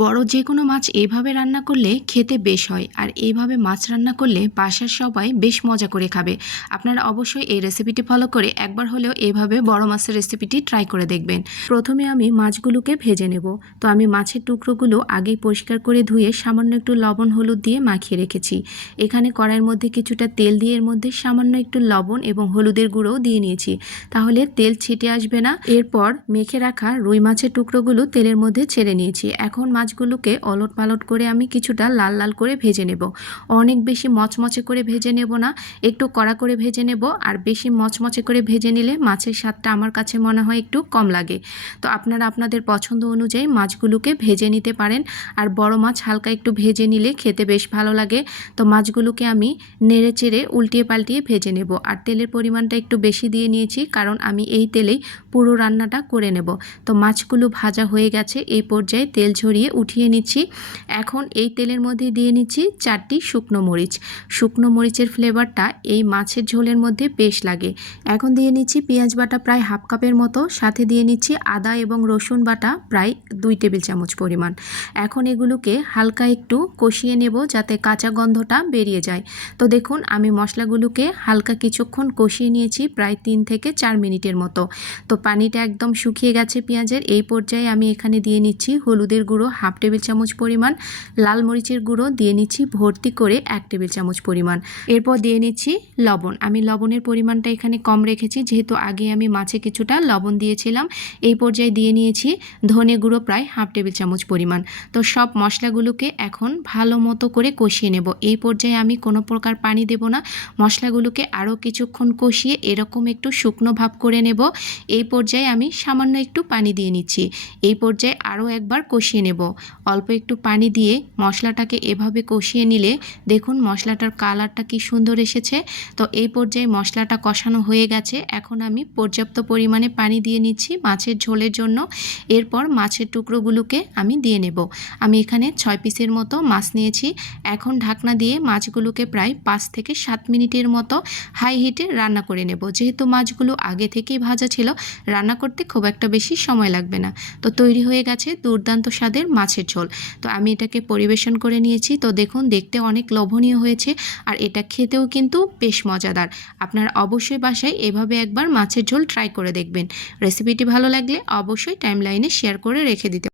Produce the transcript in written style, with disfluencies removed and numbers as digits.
বড় যে কোনো মাছ এইভাবে রান্না করলে খেতে বেশ হয়, আর এইভাবে মাছ রান্না করলে বাসার সবাই বেশ মজা করে খাবে। আপনারা অবশ্যই এই রেসিপিটি ফলো করে একবার হলেও এইভাবে বড় মাছের রেসিপিটি ট্রাই করে দেখবেন। প্রথমে আমি মাছগুলোকে ভেজে নেব। তো আমি মাছের টুকরোগুলো আগেই পরিষ্কার করে ধুয়ে সামান্য একটু লবণ হলুদ দিয়ে মাখিয়ে রেখেছি। এখানে কড়াইয়ের মধ্যে কিছুটা তেল দিয়ে এর মধ্যে সামান্য একটু লবণ এবং হলুদের গুঁড়োও দিয়ে নিয়েছি, তাহলে তেল ছিটে আসবে না। এরপর মেখে রাখা রুই মাছের টুকরোগুলো তেলের মধ্যে ছেড়ে নিয়েছি। এখন মাছগুলোকে ওলট পালট করে আমি কিছুটা লাল লাল করে ভেজে নেব। অনেক বেশি মচমচে করে ভেজে নেব না, একটু কড়া করে ভেজে নেব। আর বেশি মচমচে করে ভেজে নিলে মাছের স্বাদটা আমার কাছে মনে হয় একটু কম লাগে। তো আপনারা আপনাদের পছন্দ অনুযায়ী মাছগুলোকে ভেজে নিতে পারেন। আর বড় মাছ হালকা একটু ভেজে নিলে খেতে বেশ ভালো লাগে। তো মাছগুলোকে আমি নেড়ে চেড়ে উল্টিয়ে পাল্টিয়ে ভেজে নেব। আর তেলের পরিমাণটা একটু বেশি দিয়ে নিয়েছি, কারণ আমি এই তেলেই পুরো রান্নাটা করে নেব। তো মাছগুলো ভাজা হয়ে গেছে, এই পর্যায়ে তেল ঝরিয়ে উঠিয়ে নিচ্ছি। এখন এই তেলের মধ্যে দিয়ে নিচ্ছি 4টি শুকনো মরিচ। শুকনো মরিচের ফ্লেভারটা এই মাছের ঝোলের মধ্যে বেশ লাগে। এখন দিয়ে নিচ্ছি পেঁয়াজ বাটা প্রায় হাফ কাপের মতো, সাথে দিয়ে নিচ্ছি আদা এবং রসুন বাটা প্রায় 2 টেবিল চামচ পরিমাণ। এখন এগুলোকে হালকা একটু কষিয়ে নেব যাতে কাঁচা গন্ধটা বেরিয়ে যায়। তো দেখুন আমি মশলাগুলোকে হালকা কিছুক্ষণ কষিয়ে নিয়েছি, প্রায় 3 থেকে 4 মিনিটের মতো। তো পানিটা একদম শুকিয়ে গেছে পেঁয়াজের। এই পর্যায়ে আমি এখানে দিয়ে নিচ্ছি হলুদের গুঁড়ো হাফ টেবিল চামচ পরিমাণ, লাল মরিচের গুঁড়ো দিয়ে নিচ্ছি ভর্তি করে 1 টেবিল চামচ পরিমাণ। এরপর দিয়ে নিচ্ছি লবণ। আমি লবণের পরিমাণটা এখানে কম রেখেছি, যেহেতু আগে আমি মাছে কিছুটা লবণ দিয়েছিলাম। এই পর্যায়ে দিয়ে নিয়েছি ধনে গুঁড়ো প্রায় হাফ টেবিল চামচ পরিমাণ। তো সব মশলাগুলোকে এখন ভালো মতো করে কষিয়ে নেব। এই পর্যায়ে আমি কোনো প্রকার পানি দেব না। মশলাগুলোকে আরও কিছুক্ষণ কষিয়ে এরকম একটু শুকনো ভাব করে নেব। এই পর্যায়ে আমি সামান্য একটু পানি দিয়ে নিচ্ছি। এই পর্যায়ে আরও একবার কষিয়ে নেব। অল্প একটু পানি দিয়ে মশলাটাকে এভাবে কষিয়ে নিলে দেখুন মশলাটার কালারটা কি সুন্দর এসেছে। তো এই পর্যায়ে মশলাটা কষানো হয়ে গেছে। এখন আমি পর্যাপ্ত পরিমাণে পানি দিয়ে নিচ্ছি মাছের ঝোলের জন্য। এরপর মাছের টুকরোগুলোকে আমি দিয়ে নেব। আমি এখানে 6 পিসের মতো মাছ নিয়েছি। এখন ঢাকনা দিয়ে মাছগুলোকে প্রায় 5 থেকে 7 মিনিটের মতো হাই হিটে রান্না করে নেব। যেহেতু মাছগুলো আগে থেকেই ভাজা ছিল, রান্না করতে খুব একটা বেশি সময় লাগবে না। তো তৈরি হয়ে গেছে দুর্দান্ত স্বাদের মাছের ঝোল। তো আমি এটাকে পরিবেশন করে নিয়েছি। তো দেখুন দেখতে অনেক লোভনীয় হয়েছে, আর এটা খেতেও কিন্তু বেশ মজাদার। আপনারা অবশ্যই বাসায় এভাবে একবার মাছের ঝোল ট্রাই করে দেখবেন। রেসিপিটি ভালো লাগলে অবশ্যই টাইমলাইনে শেয়ার করে রেখে দিতে